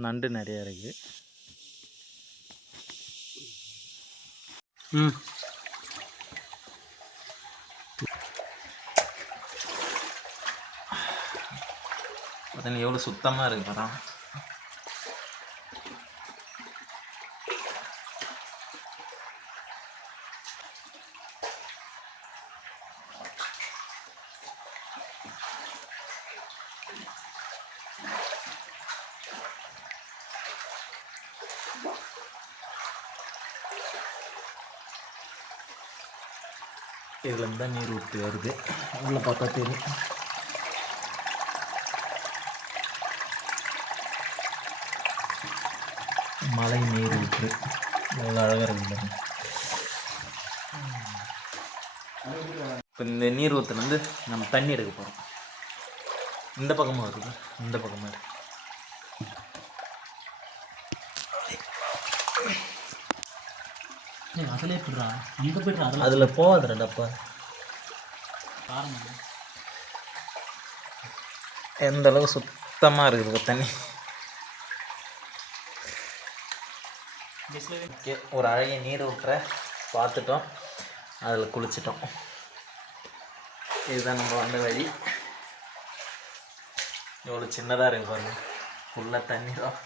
நண்டு நிறைய இருக்குது ம். பார்த்தீங்கன்னா எவ்வளோ சுத்தமாக இருக்கு படம்? இதுலேருந்து தான் நீர் ஊற்றி வருது. உள்ள பார்த்தா தெரியும். மழை நீர் ஊற்று. எவ்வளோ அழகாக இருக்குது இப்போ இந்த நீர் ஊற்றுலேருந்து நம்ம தண்ணி எடுக்க போகிறோம் இந்த பக்கமாக வருது இந்த பக்கமாக இருக்குது அதிலே அதில். அதில் போகாதுடா டப்பா. எந்த அளவுக்கு சுத்தமாக இருக்குது தண்ணி. ஓகே ஒரு அழகிய நீர் ஊற்ற பார்த்துட்டோம். அதில் குளிச்சிட்டோம். இதுதான் நம்ம வந்த வழி. எவ்வளோ சின்னதாக இருக்கு பாருங்க. ஃபுல்லாக தண்ணி தான்.